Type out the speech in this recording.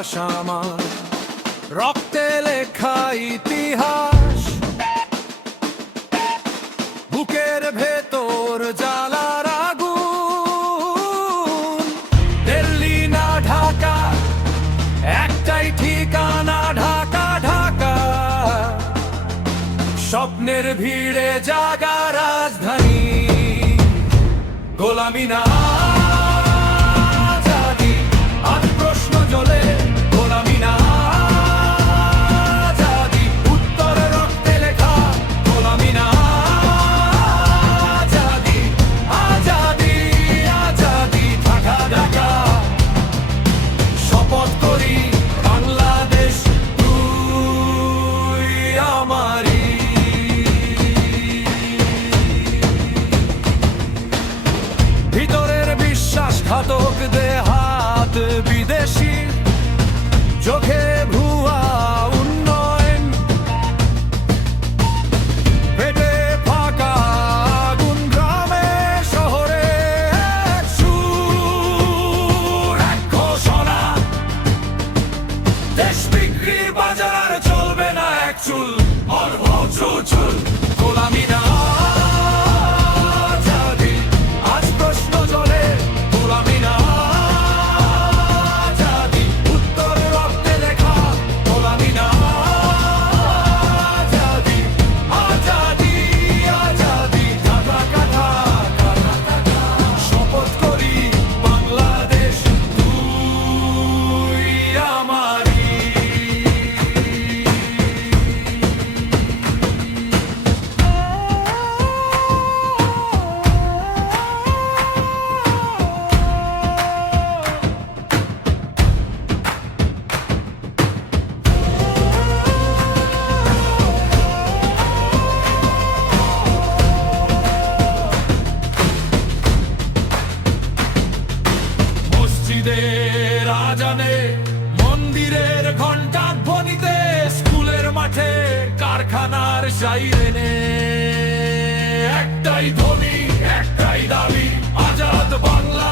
ইতিহাস আমার, রক্তে লেখা ইতিহাস। বুকের ভেতর জ্বালার আগুন, দিল্লি না ঢাকা, একটাই ঠিকানা ঢাকা ঢাকা। স্বপ্নের ভিড়ে জাগা রাজধানী, গোলামি না আজাদি। আজ প্রশ্ন জ্বলে, গোলামি না আজাদি। উত্তর রক্তে লেখা, গোলামি না আজাদি। আজাদি আজাদি ঢাকা ঢাকা। শপথ করি বাংলাদেশ তুই আমারই। ভিতরের বিশ্বাসঘাতক দেহাত বিদেশি, চোখে ভুয়া উন্নয়ন, পেটে ফাঁকা আগুন। গ্রামে শহরে এক সুর, এক ঘোষণা, দেশ বিক্রির বাজার চলবে না এক চুল। অর্ভ চুল গোলামি না আজাদি। আজ প্রশ্ন জ্বলে, গোলামি না আজাদি। উত্তর রক্তে লেখা, গোলামি না আজাদি। আজাদি আজাদি ঢাকা ঢাকা ঢাকা। শপথ করি বাংলাদেশ তুই আমারই। মসজিদের আজানে, মন্দিরের ঘন্টা ধ্বনিতে, স্কুলের মাঠে, কারখানার সাইরেনে, একটাই ধ্বনি, একটাই দাবি, আজাদ বাংলা।